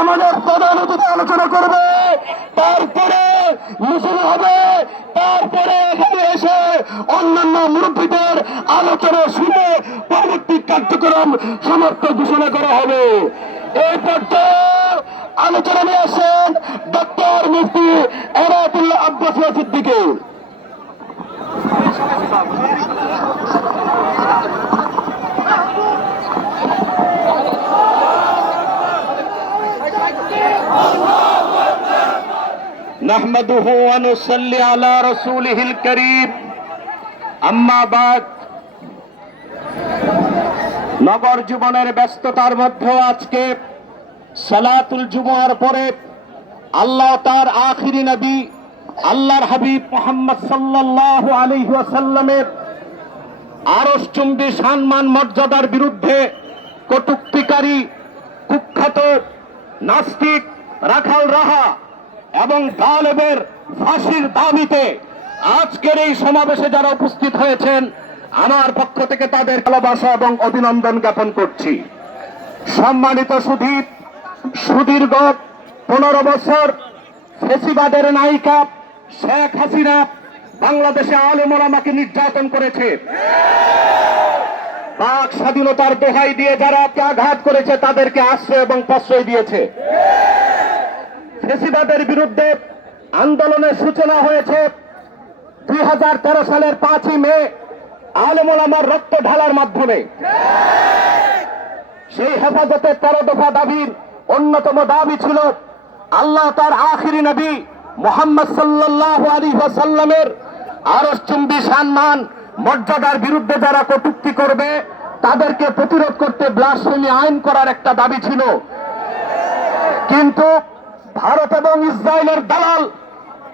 আমাদের প্রধান আলোচনা করবে তারপরে মিছিল হবে তারপরে এখানে এসে অন্যান্য মুরব্বীদের আলোচনা শুনে পরবর্তী কার্যক্রম সমাপ্ত ঘোষণা করা হবে এই পর্যায়ে আলোচনা নিয়ে আসেন ডক্টর মুফতি এরাতুল্লাহ আব্বাস সিদ্দিকে نحمده ونصلي على رسوله الكريم أما بعد নগর জীবনের ব্যস্ততার মধ্যেও আজকে সালাতুল জুমার পরে আল্লাহ তার আখিরি নবী, আল্লাহর হাবিব মোহাম্মদ সাল্লাল্লাহু আলাইহি ওয়াসাল্লামের আরস চুম্বি সম্মান মর্যাদার বিরুদ্ধে কটুক্তিকারী, কুখ্যাত, নাস্তিক রাখাল রাহা এবং গালেবের ফাঁসির দাবিতে আজকের এই সমাবেশে যারা উপস্থিত হয়েছেন, আমার পক্ষ থেকে তাদের ভালোবাসা এবং অভিনন্দন জ্ঞাপন করছি। সম্মানিত সুধীর সুদীর্ঘ পনেরো বছর ফেসিবাদের নায়িকা শেখ হাসিনা বাংলাদেশে আলমোলামাকে নির্যাতন করেছে। বাক স্বাধীনতার দোহাই দিয়ে যারা আঘাত করেছে তাদেরকে আশ্রয় এবং প্রশ্রয় দিয়েছে। ফেসিবাদের বিরুদ্ধে আন্দোলনের সূচনা হয়েছে দুই হাজার তেরো সালের পাঁচই মে আলমোলামার রক্ত ঢালার মাধ্যমে। সেই হেফাজতের তেরো দফা দাবির অন্যতম দাবি ছিল আল্লাহ তার আখিরি নবী মোহাম্মদ সাল্লাহ আলী ওয়াসাল্লামের আরস চুম্বি সম্মান, মর্যাদার বিরুদ্ধে যারা কটুক্তি করবে, তাদেরকে প্রতিরোধ করতে ব্লাসফেমি আইন করার একটা দাবি ছিল। কিন্তু ভারত এবং ইসরায়েলের দালাল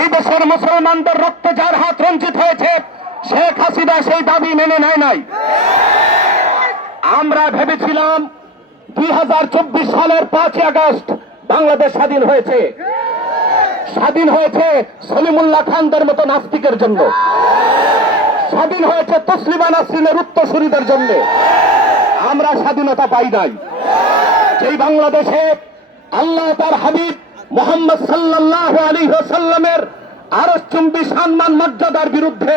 এই দেশের মুসলমানদের রক্তে যার হাত রঞ্জিত হয়েছে, শেখ হাসিনা সেই দাবি মেনে নেয় নাই। আমরা ভেবেছিলাম দুই হাজার চব্বিশ সালের পাঁচই আগস্ট বাংলাদেশ স্বাধীন হয়েছে। স্বাধীন হয়েছে সলিমুল্লাহ খানদের মতো নাস্তিকের জন্য। স্বাধীন হয়েছে তসলিমা নাসরিনের উত্তরসূরিদের জন্য। আমরা স্বাধীনতা পাই নাই। যেই বাংলাদেশে আল্লাহ তার হাবিব মোহাম্মদ সাল্লাহ আলী সাল্লামের আরও চুম্বি সম্মান মর্যাদার বিরুদ্ধে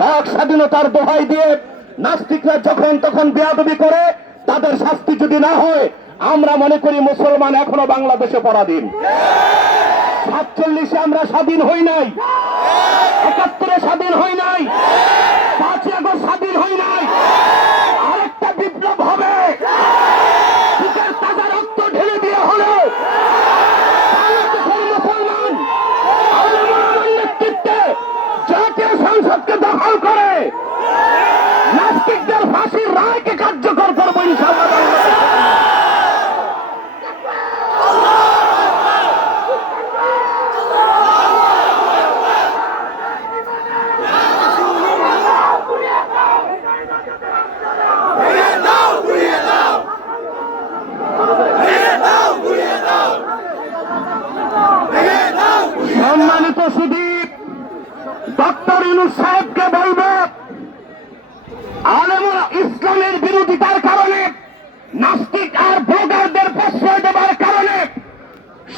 বাক স্বাধীনতার দোহাই দিয়ে নাস্তিকরা যখন তখন বেয়াদবি করে তাদের শাস্তি যদি না হয়, আমরা মনে করি মুসলমান এখনও বাংলাদেশে পরাধীন। সাতচল্লিশে আমরা স্বাধীন হই নাই। একাত্তরে স্বাধীন হই নাই পাঁচই আগস্ট স্বাধীন হই নাই আরেকটা বিপ্লব হবে বুকের তাজা রক্ত ঢেলে দিয়ে হলেও বাংলাদেশের মুসলমান আওয়ামী নেতৃত্বে জাতীয় সংসদকে দখল করে নাস্তিকদের ফাঁসির রায়কে কার্যকর করব ইনশাআল্লাহ বাংলাদেশে। সম্মানিত সুদীপ ডক্টর ইউনুস সাহেবকে বলব আলেমরা ইসলামের বিরোধিতার কারণে নাস্তিক আর ব্লগারদের প্রশ্রয় দেওয়ার কারণে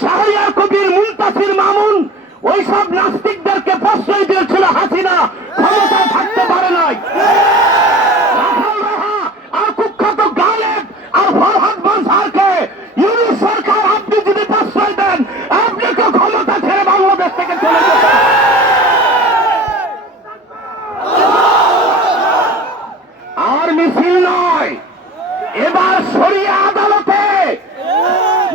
শাহরিয়ার কবির মুলতাসির মামুন ওইসব নাস্তিকদেরকে প্রশ্রয় দিয়েছিল হাসিনা ক্ষমতায় থাকতে পারে নাই রাখাল রাহা আর কুখ্যাত গালেব আর ফরহাদ মনসারকে ইউনুস সরকার আপনি যদি প্রশ্রয় দেন আপনাকে ক্ষমতা ছেড়ে বাংলাদেশ থেকে চলে যেতে হবে। আর মিছিল নয় এবার সরিয়ে আদালতে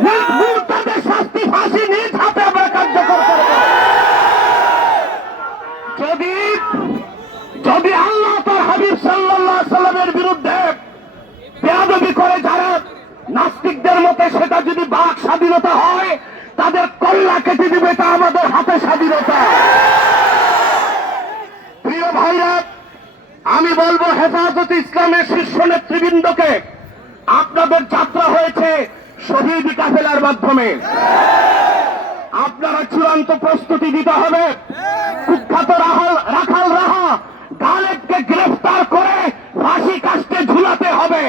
নিজ মুহূর্তে শাস্তি ফাঁসি নিজ হাতে আমরা কার্যকর করব যদি যদি আল্লাহ তার হাবিব সাল্লাল্লাহ সাল্লামের বিরুদ্ধে বেয়াদবি করে যারা নাস্তিকদের মতে সেটা যদি বাক স্বাধীনতা হয় তাদের কল্লা কেটে দিবে তা আমাদের হাতে স্বাধীনতা প্রিয় ভাইরা আমি বলব হেফাজত ইসলামের শীর্ষ নেতৃবৃন্দকে, আপনাদের যাত্রা হয়েছে শহীদ কাফেলার মাধ্যমে। এবার চূড়ান্ত প্রস্তুতি দিতে হবে। কুখ্যাত রাহাল রাখাল রাহা গালেবকে গ্রেফতার করে ফাঁসি কাস্টে ঝুলাতে হবে।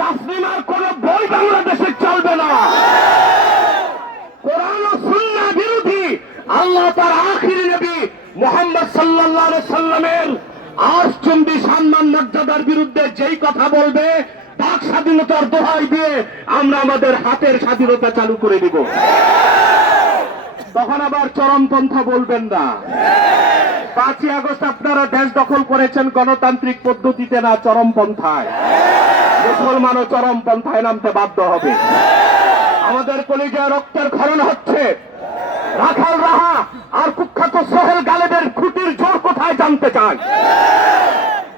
তাসলিমার কোন বই বাংলাদেশে চলবে না। কোরআন ও সুন্না বিরোধী আল্লাহ তার আখির নবী মোহাম্মদ আলাইহি সাল্লামের মর্যাদার বিরুদ্ধে যেই কথা বলবে, বাক স্বাধীনতার দোহাই দিয়ে আমরা আমাদের হাতের স্বাধীনতা চালু করে দিব। তখন আবার চরমপন্থা বলবেন না। পাঁচই আগস্ট আপনারা দেশ দখল করেছেন গণতান্ত্রিক পদ্ধতিতে না চরমপন্থায়। মুসলমানও চরমপন্থায় নামতে বাধ্য হবে। আমাদের কলিজায় রক্তের খরণ হচ্ছে। রাখাল রাহা আর কুখ্যাত সোহেল গালেবের খুঁটির জোর কোথায় জানতে চাই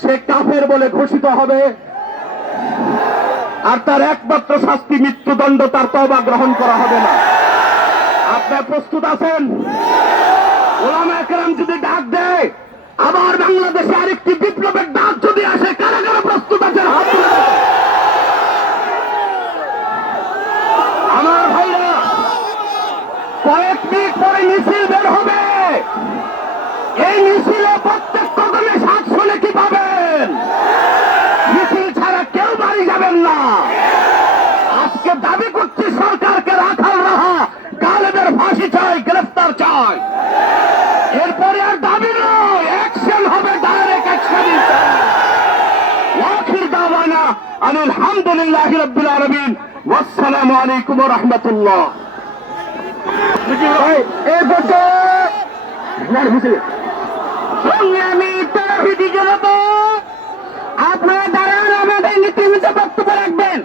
সে কাফের বলে ঘোষিত হবে। আর তার একমাত্র শাস্তি মৃত্যুদণ্ড, তার তবা গ্রহণ করা হবে না। আপনার প্রস্তুত আছেন? ওলামা যদি ডাক দেয়, আবার বাংলাদেশে আরেকটি বিপ্লবের ডাক যদি আসে কারা কারা প্রস্তুত আছেন? আমার ভাইরা, কয়েক মিনিট পরে মিছিল বের হবে। ফাঁসি চাই, গ্রেফতার চাই। এরপরে আর দাবি নয় অ্যাকশন হবে ডাইরেক্ট অ্যাকশন আখির রব্বুল আলাইকুম আপনার হুজুর আপনারা দাঁড়ান, আমাদের নীতি বক্তব্য রাখবেন।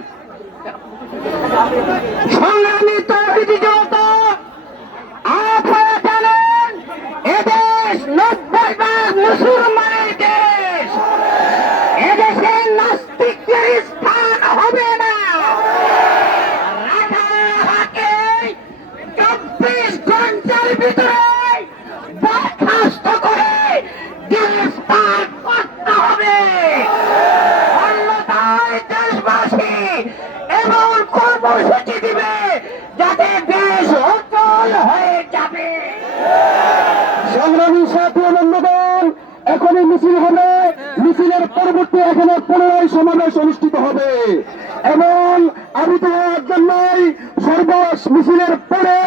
কর্মসূচি দিবে। যাতে দেশ অচল হয়ে যাবে। সংগ্রামী সাথী এখনই মিছিল হবে। মিছিলের পরবর্তী এখানে পুনরায় সমাবেশ অনুষ্ঠিত হবে। এবং আমি তো সর্ব মিছিলের পরে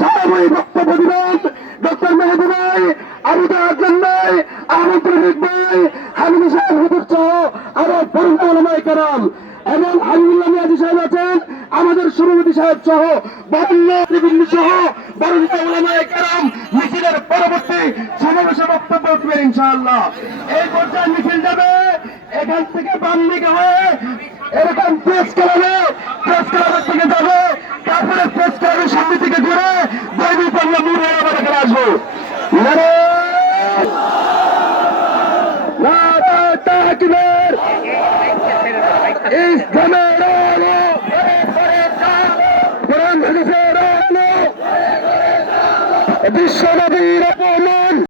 ছাড়াবই বক্তব্য দিবেন। ডক্টর মেহেদি ভাই, আমি তো জন্যই আহমদ রফিক ভাই হামিদ সাহেব হুজুর সহ আরও কারাম। এবং হাবিবুল্লাহ মিয়াজি সাহেব আছেন আমাদের সভাপতি সাহেব সহ বরণ্য ত্রিবিন্দু সহ কেরাম মিছিলের পরবর্তী সমাবেশে বক্তব্য উঠবেন ইনশাআল্লাহ। এই পর্যায়ে মিছিল যাবে, এখান থেকে বাম দিকে হয়ে এরকম প্রেস ক্লাবে প্রেস ক্লাবের থেকে যাবে, তারপরে প্রেস ক্লাবের সামনে থেকে ঘুরে দৈবী পাল্লা মুড়ে আবার এখানে আসব নারে নারে তাকবীর ইসলামের আলো কোরআন হাদিসের আলো বিশ্বনবীর